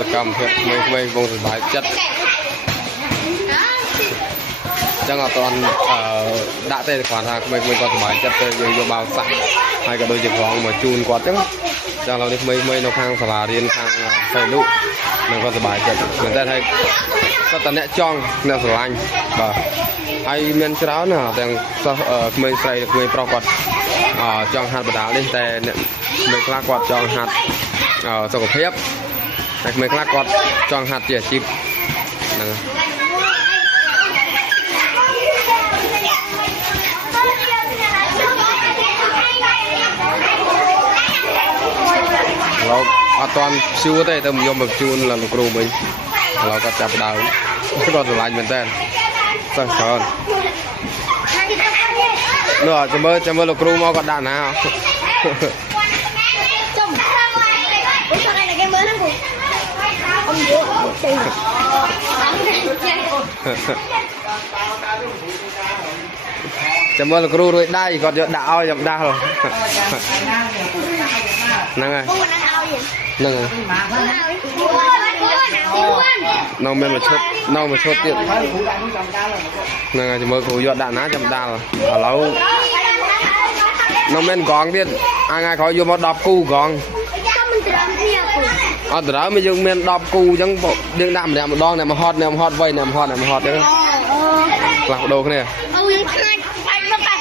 សកម្មភាពក្មេងៗបងសប្បាយចិត្តចឹងអត់ទាន់ដាក់ទេគ្រាន់ថាក្មេងៗគាត់សប្បាយចិត្តទៅយើងយកមកសាក់ហើយក៏ដូចជាផងមកជូនគាត់ចឹងឥឡូវនេះក្មេងៗនៅខាងសាលារៀនខាងផ្សេងនោះនឹងគាត់សប្បាយចិត្តមែនតើហើយគាត់តែអ្នកចង់អ្នកស្រឡាញ់បាទហើយមានច្រើនណាទាំងសិស្សក្មេងស្រីក្មេងប្រុសគាត់ចង់ហាត់បណ្ដាលនេះតែអ្នកក្មេងខ្លះគាត់ចង់ហាត់សុខភាពតែក្មេងខ្លះគាត់ចង់ហាត់ជាអាជីពហ្នឹងលោកអត់ទាន់ព្យួរទេទៅយកមកជូនលោកគ្រូវិញឥឡូវគាត់ចាប់ដើមគាត់ស្រឡាញ់មែនតើសិស្សច្រើននោះចាំមើលលោកគ្រូមកគាត់ដាក់ណាចាំមើលលោកគ្រូរួយដៃគាត់យកដាក់ឲ្យខ្ញុំដាស់ហ្នឹងហើយហ្នឹងហើយនៅមានមួយឈុតទៀតហ្នឹងហើយចាំមើលគ្រូយកដាក់ណាចាំដាល់ឥឡូវនៅមានកងទៀតថ្ងៃក្រោយយកមក10គូកងអត់ត្រូវយើងមាន10គូអញ្ចឹងយើងដាក់ម្នាក់ម្ដងអ្នកមហត់វៃអ្នកមហត់អញ្ចឹងខ្លះបដូរគ្នាអូយើងខ្លាចបាច់មកបែ